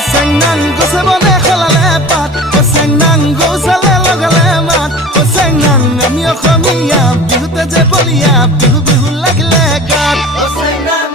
চেংনাং গছে বনে খলালে পাত চেংনাং গৌচালে লগালে মাত চেংনাং আমি অসমীয়া বিহুতে যে বলিয়া বিহু বিহু লাগিলে গাত